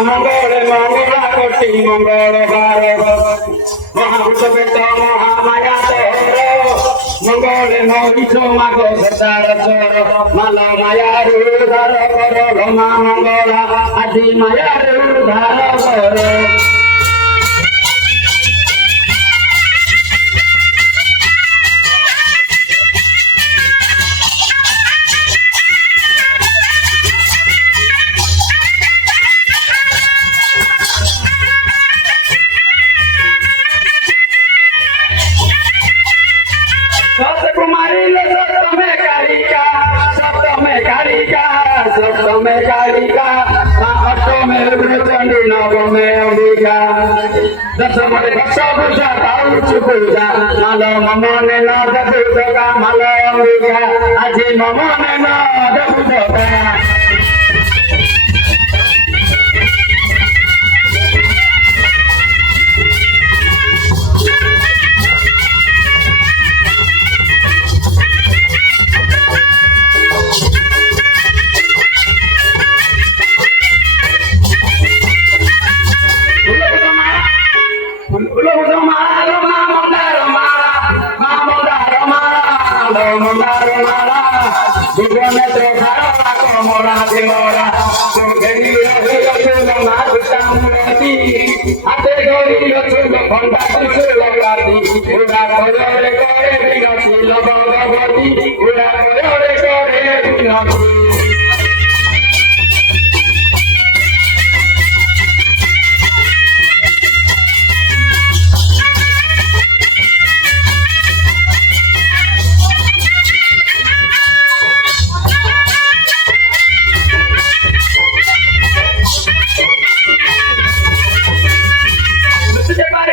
মঙ্গলে মঙ্গলা কোটি মঙ্গল বার মহাভূত পেট মহামায়া দেহ মঙ্গলে মহিষ মাগ সদার চর মালা মায়ার উদ্ধার কর মা মঙ্গলা আদি মায়ার উদ্ধার কর दशमरे पूजा ताऊच पूजा मालो ममने न दबुदगा मालो अंबिका आजी ममने न दबुदगा জীবনে তো খারাপ মোরা জীবরা গেলি হাতে গড়ি চুল ঘন্টা চুল গাতি উড়া করে বিগতি লবঙ্গবতী উড়া করে বিগতি